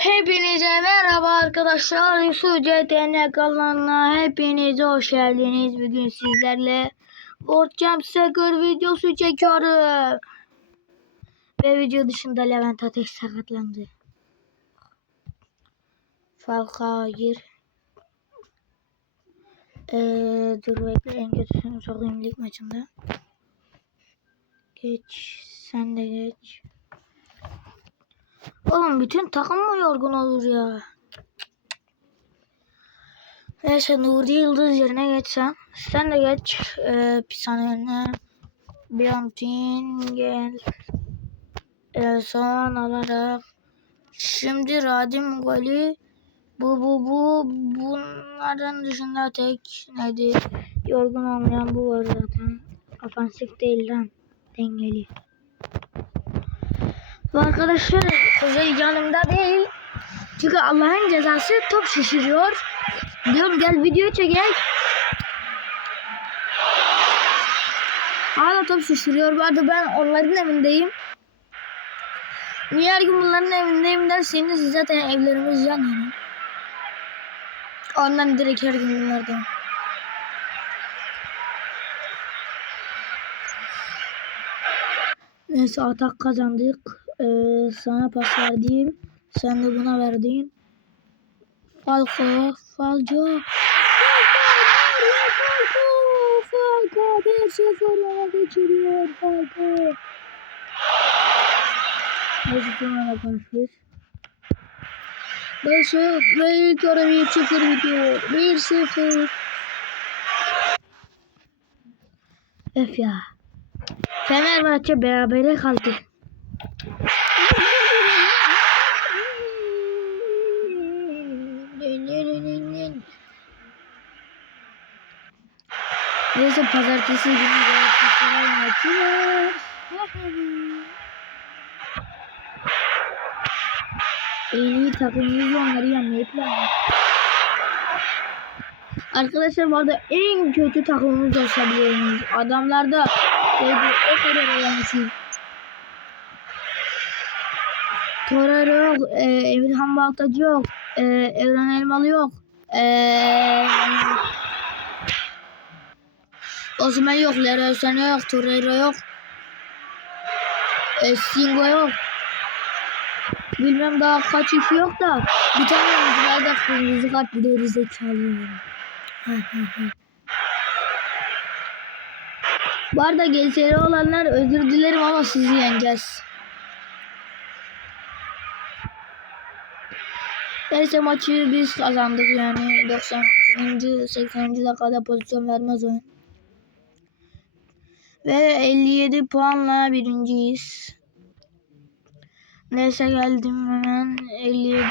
Hepinize merhaba arkadaşlar. Yusuf CTN kanalına hepiniz hoş geldiniz. Bugün sizlerle Jump Soccer videosu çekiyorum. Ve video dışında Levent Ateş sakatlandı. Falcao gir. Ee, dur bekle en kötüsünü sokayım lig maçında. Geç. Sen de geç. Oğlum bütün takım mı yorgun olur ya? Neyse Nuri Yıldız yerine geçsen. Sen de geç. Saniye yerine. Biontin gel. Ee, son alarak. Şimdi Radim golü. Bu bu bu. Bunların dışında tek neydi? Yorgun olmayan bu var zaten. Ofansif değil lan. Dengeli. Bu arkadaşlar Kuzey yanımda değil. Çünkü Allah'ın cezası top şişiriyor. Diyorum gel video çekek. Hala top şişiriyor. Bu arada ben onların evindeyim. Niye her gün bunların evindeyim derseniz zaten evlerimiz yan yana. Ondan direkt her gün bunlardayım. Neyse atak kazandık. Ee, sana pas verdiğim. Sen de buna verdiğin. Falco. Falco. Falco. Falco. Bir sıfır yana geçiriyor Falco. Neyse sonra konuşuruz. Neyse ve ilk ara 1-0 bitiyor. 1-0. Öf ya. Fenerbahçe berabere kaldı. Neyse pazartesi günü var. En iyi takımımız onları yenmeyi planlıyor. Arkadaşlar bu arada en kötü takımımız olsa biliyorsunuz. Adamlarda o kadar oynamışız. Torreira yok, e, Emirhan Baltacı yok, e, Evren Elmalı yok, e, Osman yok, Leroy Sané yok, Torreira yok, e, Singo yok. Bilmem daha kaç kişi yok da bir tane oyuncular da kırmızı kart bir de zekalı. Bu arada GSR olanlar özür dilerim ama sizi yeneceğiz. Neyse maçı biz kazandık yani 90. 80. dakikada pozisyon vermez oyun. Ve 57 puanla birinciyiz. Neyse geldim hemen 57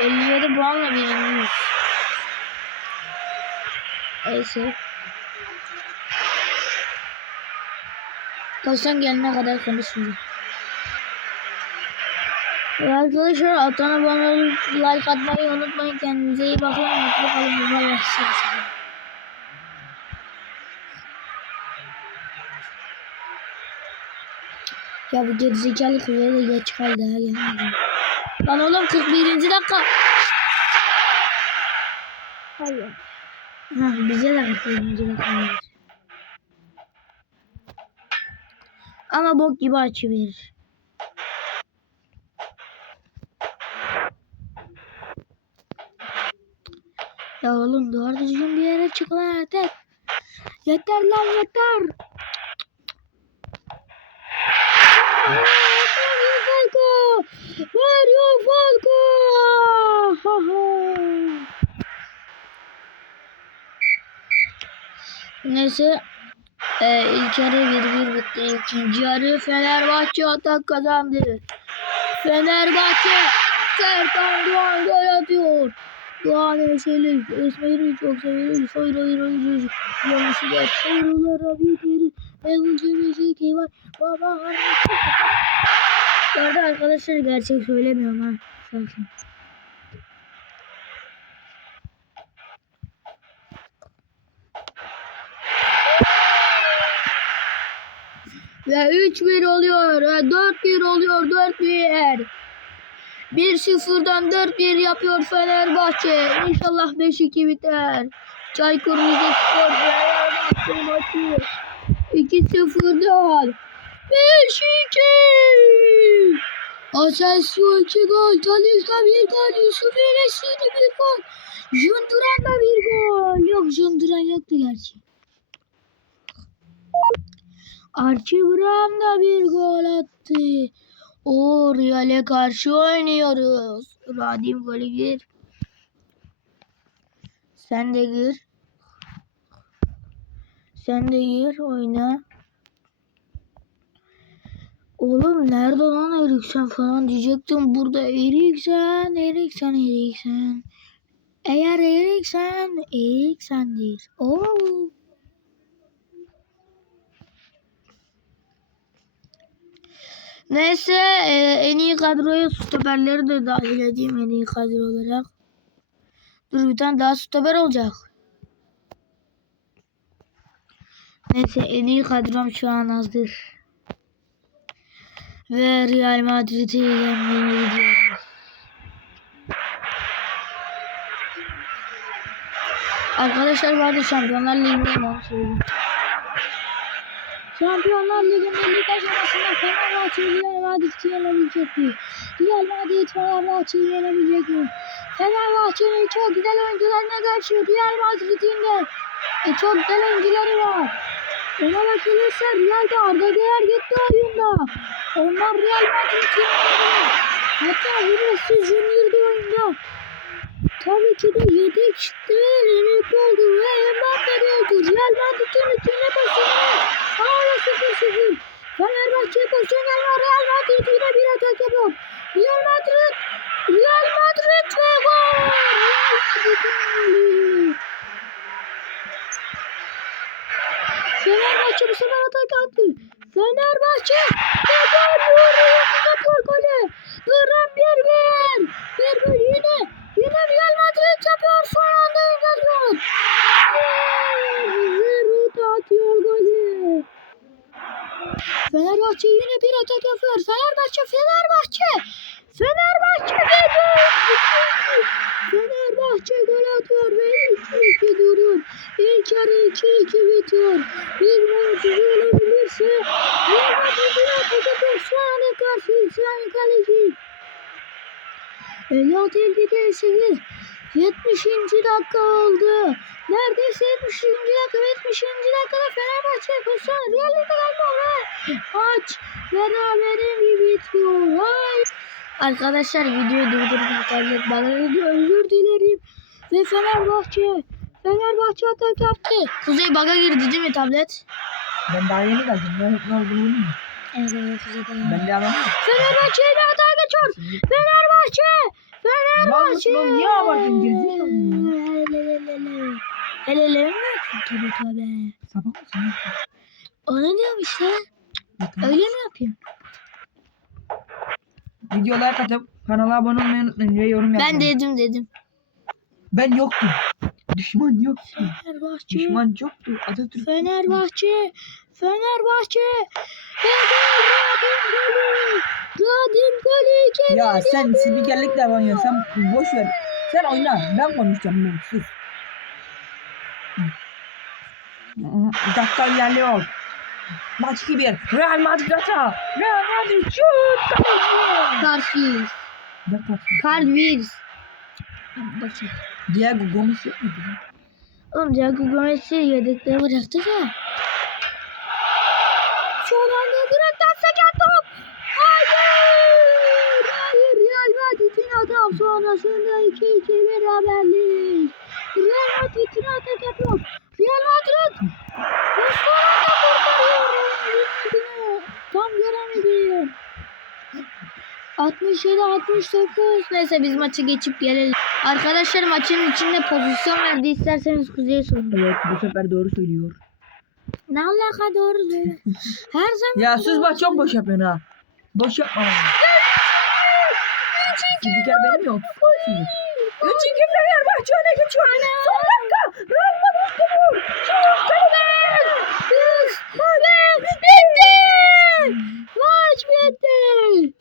57 puanla birinciyiz. Neyse. Pozisyon gelene kadar konuşmayacağım. Arkadaşlar altına abone olup like atmayı unutmayın. Kendinize iyi bakın. Mutlu kalın. Bay bay. Ya bu gerizekalı kuzeye de geç kaldı ha gelmedi. Lan oğlum 41. dakika. Hayır. Ha, bize de 41. dakika. Ama bok gibi açı verir. Oğlum doğru düzgün bir yere çık yeter. Yeter lan yeter. Mario Falco! Mario Falco! Ha ha. Neyse ee, ilk yarı 1-1 bitti. İkinci yarı Fenerbahçe atak kazandı. Fenerbahçe Serkan Doğan gol atıyor. Doğan Eşeli Esmer'i çok severiz. Hayır hayır hayır. Yanlışı geç. Sorulara biteriz. Evuncu bir şey ki var. Baba Bu arada arkadaşlar gerçek söylemiyorum ha. Şansım. Ve 3-1 oluyor. Ve 4-1 oluyor. 4-1. 1-0'dan 4-1 yapıyor Fenerbahçe. İnşallah 5-2 biter. Çaykur Rizespor Fenerbahçe maçı 2-0'dan 5-2. Asensio 2 gol, Talisca 1 gol, Yusuf Enes'de 1 gol. Junduran da 1 gol. Yok Junduran yoktu gerçi. Archie Brown da bir gol attı. O Real'e karşı oynuyoruz. Radim golü gir. Sen de gir. Sen de gir oyna. Oğlum nerede lan Eriksen falan diyecektim. Burada Eriksen, Eriksen, Eriksen. Eğer Eriksen, Eriksen'dir. Oo. Neyse e, en iyi kadroya stoperleri de dahil edeyim en iyi kadro olarak. Dur bir tane daha stoper olacak. Neyse en iyi kadrom şu an hazır. Ve Real Madrid'i yenmeye gidiyoruz. Arkadaşlar bu arada Şampiyonlar Ligi'ndeyim onu. Şampiyonlar Ligi'nde lig aşamasında Fenerbahçe Real Madrid'i yenebilecek mi? Real Madrid Fenerbahçe'yi yenebilecek mi? Fenerbahçe'nin çok güzel oyuncularına karşı Real Madrid'in de e, çok güzel oyuncuları var. Ona bakılırsa Real'de Arda Güler gitti oyunda. Onlar Real Madrid'i yenebilir. Hatta Vinicius Junior da oyunda. Tabii ki de yedek çıktı. Emekli oldu ve Mbappe de oldu. Real Madrid'in içine basıyor. Hala 0-0. Fenerbahçe pozisyon alma. Real Madrid yine bir atak yapıyor. Real Madrid. Real Madrid ve gol. Fenerbahçe bu sefer atak attı. Fenerbahçe ve gol. Duran golü. Duran 1-1. Bir gol yine. Yine Real Madrid yapıyor. Son anda engeliyor. Zerut atıyor golü. Fenerbahçe yine bir atak yapıyor. Fenerbahçe, Fenerbahçe. Fenerbahçe ve gol. Fenerbahçe gol atıyor ve 2-2 duruyor. İlk yarı 2-2 bitiyor. Bir mucize olabilirse Real Madrid'in atak yapıyor. Şu anda karşı İsrail kaleci. Elliot Elbide 8. 70. dakika oldu. Neredeyse 70. dakika. 70. dakikada Fenerbahçe pozisyon. Real'de kalma ve maç berabere mi bitiyor? Hay. Arkadaşlar videoyu durdurun. Tablet bana özür dilerim. Ve Fenerbahçe Fenerbahçe atak yaptı. Kuzey baga girdi değil mi tablet? Ben daha yeni geldim. Ne, ne olduğunu bilmiyorum. Evet evet baga Ben de alamam. Fenerbahçe ile hata geçiyor. Fenerbahçe! Fenerbahçe! Lan, lan niye abartın. Helele mi yapıyorsun? Tabii tabii. Sabah mısın? Onu diyorum işte. Öyle mi yapıyorsun? Videolar katıp kanala abone olmayı unutmayın ve yorum yapmayın. Ben dedim dedim. Ben yoktum. Düşman yoktu. Fenerbahçe. Düşman çoktu. Atatürk. Fenerbahçe. Fenerbahçe. Ve golü. iki Ya sen spikerlikle oynuyorsun. Sen boş ver. Sen oyna. Ben konuşacağım. Ben. Sus. Dakika ilerliyor. Maç 2-1. Real Madrid ata. Real Madrid şut. Karşıyız. Ne. Başı. Diego Gomes yok muydu? Oğlum Diego Gomez'i yedekte bıraktık ya. Şu anda direkten seken top. Hayır. Hayır. Real Madrid'in adam sonrasında 2-2 beraberlik. Real Madrid'in atak yapıyor. Real Madrid. Ve son anda kurtarıyor. Tam göremedim. 67 69 neyse biz maçı geçip gelelim. Arkadaşlar maçın içinde pozisyon verdi isterseniz Kuzey'e sorun. Evet bu sefer doğru söylüyor. Ne alaka doğru söyle. Her zaman Ya sus bak çok boş yapıyorsun ha. Boş yapma. Spiker benim yok. 3-2 Fenerbahçe öne geçiyor. Son dakika. Real Madrid geliyor. Ve bitti. Maç bitti.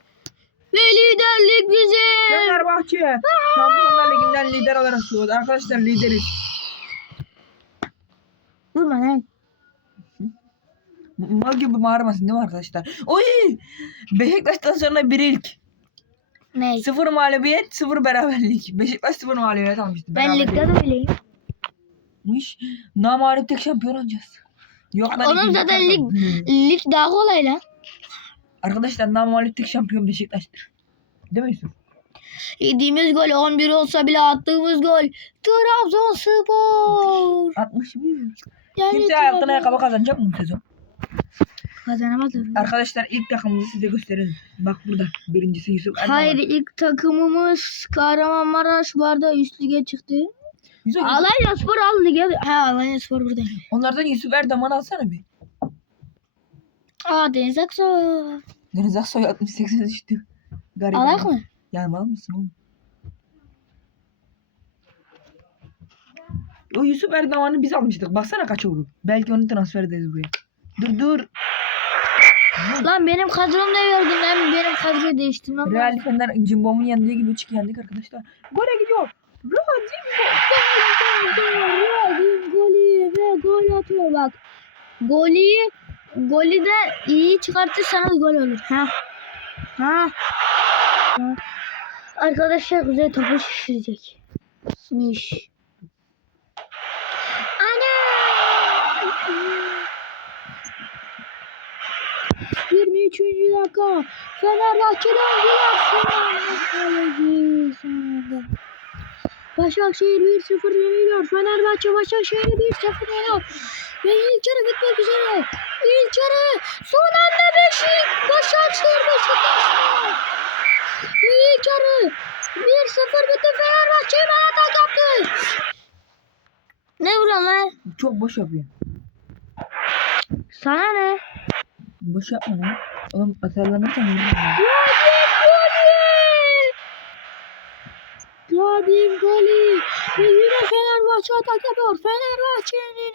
Ve liderlik bizim. Fenerbahçe Şampiyonlar Ligi'nden lider olarak çıkıyor. Arkadaşlar lideriz. Vurma lan. Mal gibi bağırmasın değil mi arkadaşlar? Oy! Beşiktaş'tan sonra bir ilk. Ne? Sıfır mağlubiyet, sıfır beraberlik. Beşiktaş sıfır mağlubiyet almıştı. Ben ligde de öyleyim. Miş. Namalip tek şampiyon olacağız. Yok ben Oğlum zaten lig-. Lig daha kolay lan. Arkadaşlar namalip tek şampiyon Beşiktaş'tır. Değil mi Yusuf? Yediğimiz gol 11 olsa bile attığımız gol Trabzonspor. 61. Yani Kimse hayatına ayakkabı kazanacak mı bu sezon? Kazanamaz mı? Arkadaşlar ilk takımımızı size gösterelim. Bak burada. Birincisi Yusuf Erdoğan. Hayır ilk takımımız Kahramanmaraş vardı üst lige çıktı. Yusuf, Alanya Spor al lige. Ha Alanya Spor burada. onlardan Yusuf Erdoğan'ı alsana bir. Aa Deniz Aksoy. Deniz Aksoy 68'e düştü. Garip. Alak mı? Yani mal mısın oğlum? O Yusuf Erdoğan'ı biz almıştık. Baksana kaç oldu. Belki onu transfer ederiz buraya. Dur dur. Lan benim kadrom da yorgun. Hem benim kadroyu değiştirmem Real lazım. Fener Cimbom'un yendiği gibi çık yendik arkadaşlar. Gole gidiyor. Radim golü ve gol atıyor bak. Golü golü de iyi çıkartırsanız gol olur. Ha. Ha. ha. Arkadaşlar Kuzey topu şişirecek. Miş. 23. dakika. Fenerbahçe'den gol Kaleci sonunda. Başakşehir 1-0 yeniliyor. Fenerbahçe Başakşehir'i 1-0 yeniyor. Ve ilk yarı bitmek üzere. İlk yarı son anda Beşik. Başakşehir Beşiktaş'ta. İlk yarı 1-0 bitti. Fenerbahçe hemen atak yaptı. Ne vuran lan? Çok boş yapıyor. Sana ne? Boş yapma lan. Oğlum atarlanırsan ölürüm. Radim golü! Radim golü! Ve yine Fenerbahçe atak yapıyor. Fenerbahçe'nin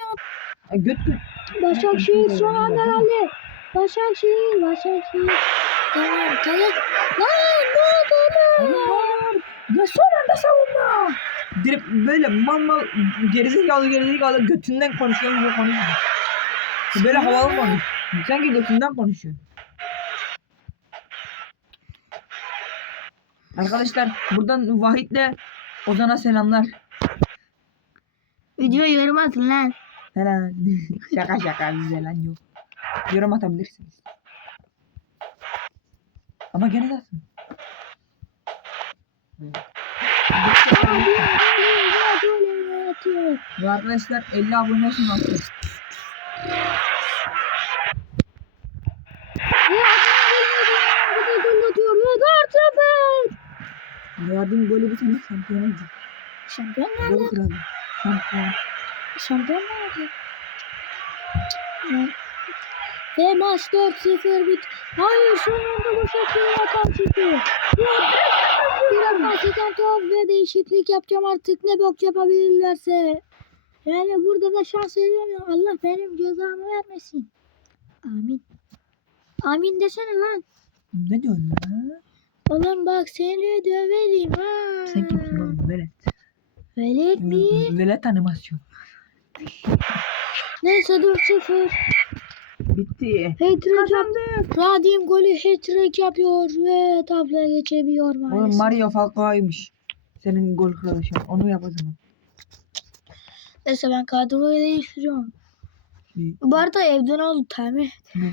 göt göt. Başakşehir son anda geldi. Başakşehir, Başakşehir. Tamam, tamam. Lan ne oldu lan? Ya son anda savunma. Direkt böyle mal mal gerizekalı gerizekalı götünden konuşuyor gibi konuşuyor. Böyle havalı konuş. Sanki götünden konuşuyor. Arkadaşlar buradan Vahit'le Ozan'a selamlar. Video yorum atın lan. Helal. şaka şaka bize lan yok. Yorum atabilirsiniz. Ama gene de atın. Bu arkadaşlar 50 abone olsun artık. Ve Adana gol atıyor. Ve 4-0. Murad'ın golü tane şampiyon nerede? kralı. Şampiyon. Şampiyon nerede? Ne? Ve maç 4-0 bit. Hayır sonunda Başakşehir akan çıktı. Bir akan çıkan top ve değişiklik yapacağım artık ne bok yapabilirlerse. Yani burada da şans veriyorum Allah benim cezamı vermesin. Amin. Amin desene lan. Ne diyorsun Ulan bak seni döverim ha. Sen kimsin oğlum? Velet. Velet mi? Velet animasyon. Neyse 4-0. Bitti. Hat-trick yap- Kazandık. Radim golü hat-trick yapıyor ve tabloya geçebiliyor maalesef. Oğlum Mario Falcao'ymuş. Senin gol kralı şu an. Onu yap o zaman. Neyse ben kadroyu değiştiriyorum. Bir- Bu arada evde ne oldu Tamer? Ne?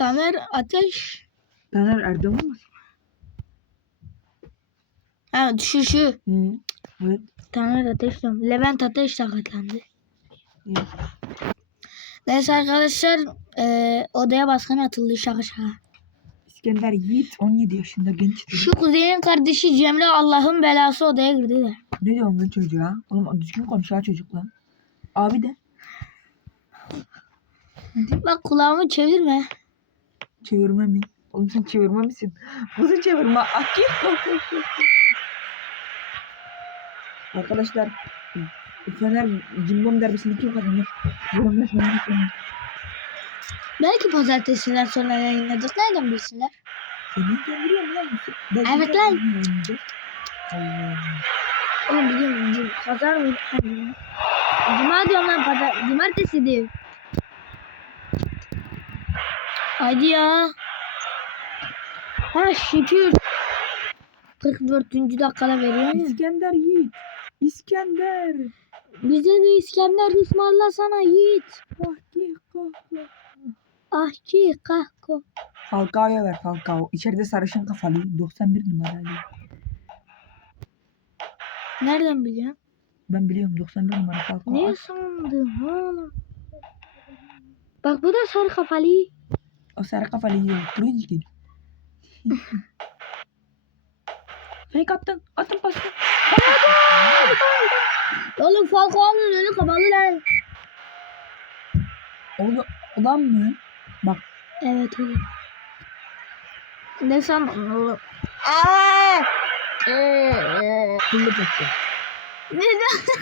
Tamer Ateş. Taner Erdoğan mı? Ha şu şu. Hı. Evet. Tamer Ateş diyorum. Levent Ateş sakatlandı. İyi. Neyse arkadaşlar eee, odaya baskın atıldı şaka şaka. İskender Yiğit 17 yaşında gençtir. Şu kuzeyin kardeşi Cemre Allah'ın belası odaya girdi de. Ne diyorsun lan çocuğa? Oğlum düzgün konuş ha çocukla. Abi de. Bak kulağımı çevirme. Çevirme mi? Oğlum sen çevirme misin? Nasıl çevirme? Arkadaşlar Fener Cimbom derbisini kim kazanır? Yorum yazmayı unutmayın. Belki pazartesiden sonra yayınladık. Nereden bilsinler? Seni gönderiyorum lan. Ben Evet lan. Oğlum biliyorum. Pazar mı? Ha, Cuma. Diyorum lan pazar. Cumartesi diyor. Hadi ya. Ha şükür. 44. dakikada veriyor ya. İskender Yiğit. İskender. Bize de İskender ısmarlasana Yiğit. Vahdi kahve. Ahçı kahko. Falcao'ya ver Falcao. İçeride sarışın kafalı. 91 numaralı. Nereden biliyorsun? Ben biliyorum 91 numara Falcao. Ne sandın oğlum? Bak bu da sarı kafalı. O sarı kafalı yiyor. Turuncu gel. Fake attın. Attın pası. Oğlum Falcao'nun önü kapalı lan. Oğlum ulan mı? Bak Evet oğlum. Ne sandın oğlum? Aa! Ee, kullu çekti. Neden?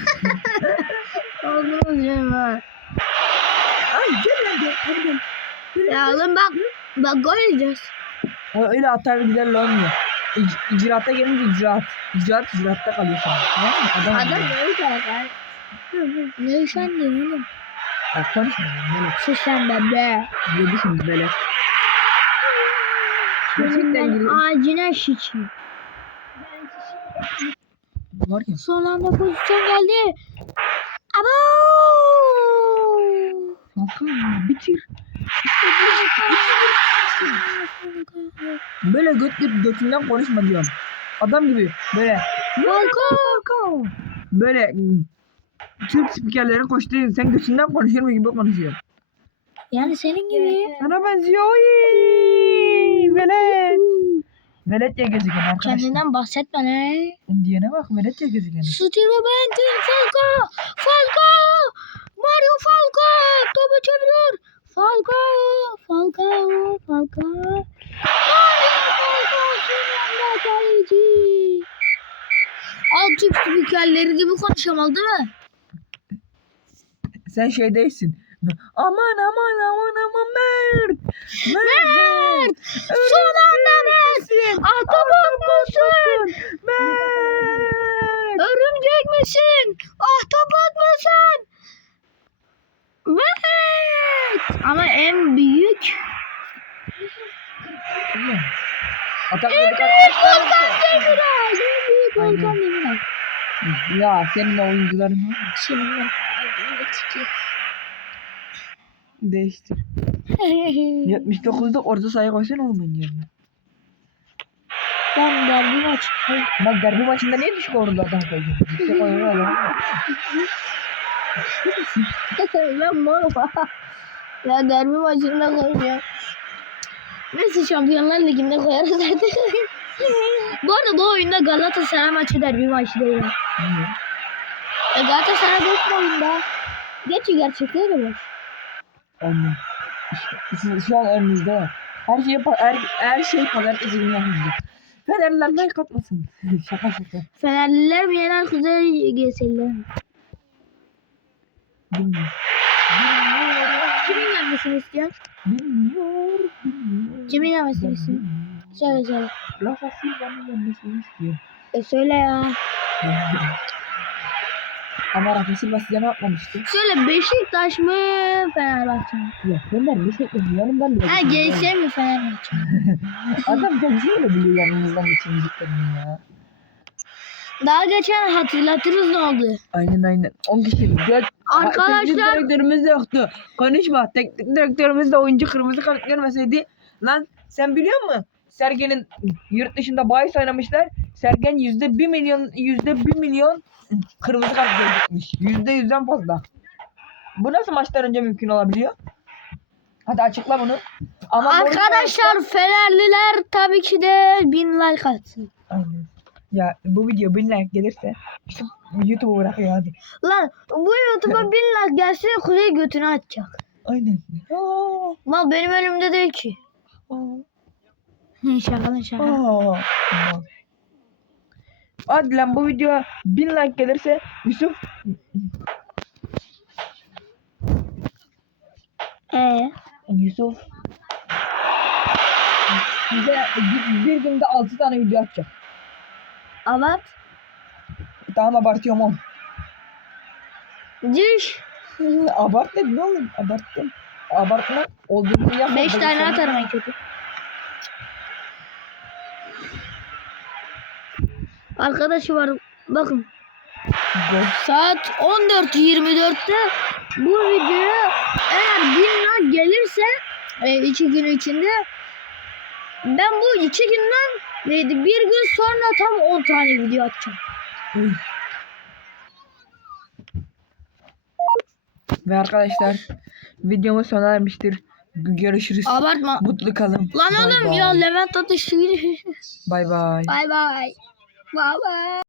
Oğlum ya. Ay gel lan gel. Hadi gel. Ya oğlum bak. Bak gol yiyeceğiz. Öyle atar giderle olmuyor. İc- icraata gelince icraat. İcraat icraatta kalıyor sana. Tamam mı? Adam, Adam ne kadar? Ne diyorsun oğlum? Bak konuşma lan, böyle. Sus sen bebe. Yedi şimdi böyle. Gülüyor. ağacına şişim. Var ya. Son anda pozisyon geldi. Abo! Hakan bitir. Böyle göt göt götünden konuşma diyorum. Adam gibi böyle. Falcao. Böyle Türk spikerleri koştuğu sen götünden konuşur mu gibi konuşuyor. Yani senin gibi. Sana benziyor. Velet. Velet diye gözüken arkadaşlar. Kendinden bahsetme ne? Diyene bak velet diye gözüken. Steve Benton Falcao. Falcao. Mario Falcao. Topu çeviriyor. Falcao. Falcao. Falcao. Mario Falcao. Son anda kaleci. Alt Türk spikerleri gibi konuşamalı değil mi? Sen şey değilsin. Aman aman aman aman Mert. Mert. Son anda Mert. Ahtapot musun? Mert. Örümcek misin? Ahtapot musun? Mert. Ama en büyük Atak dedik Volkan arkadaşlar. Demirel. En büyük Volkan Demirel. Ya senin oyuncuların var. Şimdi. Değiştir. 79'da orta sayı koysana oğlum yerine. ben derbi maç. Bak derbi maçında niye düşük orada adam koydun? Ben malım. ya derbi maçında koyuyor. Neyse Şampiyonlar Ligi'nde koyarız artık. bu arada bu oyunda Galatasaray maçı derbi maçı değil. E Galatasaray mu oyunda? Gerçi gerçekten de boş. Anne. İşte, şu an var. Her şey, her, her şey pazartesi günü yapılacak. Fenerler like atmasın. şaka şaka. Fenerliler mi yener Kuzey GS'liler mi? Bilmiyor. Kimin yenmesini istiyorsun? Bilmiyor. Bilmiyor. Kimin istiyorsun? bilmiyorum. Söyle söyle. Rafa Silva'nın yenmesini istiyor. E söyle ya. Ama Rafa Silva size ne yapmamıştı? Söyle Beşiktaş mı Fenerbahçe mi? Ya Fener yapıyor. Yanımdan bile. Ha. GS mi Fenerbahçe mi? Adam kendisi bile biliyor yanımızdan geçemeyeceklerini ya. Daha geçen hatırlatırız ne oldu. Aynen aynen. 10 kişi. Göt. Arkadaşlar- Teknik direktörümüz de yoktu. Konuşma. Teknik direktörümüz de oyuncu kırmızı kart görmeseydi. Lan sen biliyor musun? Sergen'in yurt dışında bahis oynamışlar. Sergen yüzde bir milyon yüzde bir milyon kırmızı kart görecekmiş. Yüzde yüzden fazla. Bu nasıl maçtan önce mümkün olabiliyor? Hadi açıkla bunu. Ama Arkadaşlar Fenerliler tabii ki de bin like atsın. Aynen. Ya bu video bin like gelirse işte YouTube'u bırakıyor hadi. Lan bu YouTube'a bin like gelse Kuzey götünü açacak. Aynen. Aa, Mal benim önümde değil ki. aa, şaka lan şaka. aa. Hadi lan bu videoya bin like gelirse Yusuf Ee, Yusuf size bir, bir günde 6 tane video atacak. Abart. Tamam abartıyorum oğlum. Düş. Abart dedim ne oğlum? Abarttım. Abartma olduğunu yapma. 5 tane atarım en kötü. Arkadaşı var. Bakın. Saat 14.24'te bu videoya eğer bin like gelirse e, iki gün içinde ben bu iki günden neydi bir gün sonra tam 10 tane video atacağım. Ve arkadaşlar videomuz sona ermiştir. Görüşürüz. Abartma. Mutlu kalın. Lan Bay oğlum bay. ya Levent Atış Bay bay. Bay bay. Bay bay.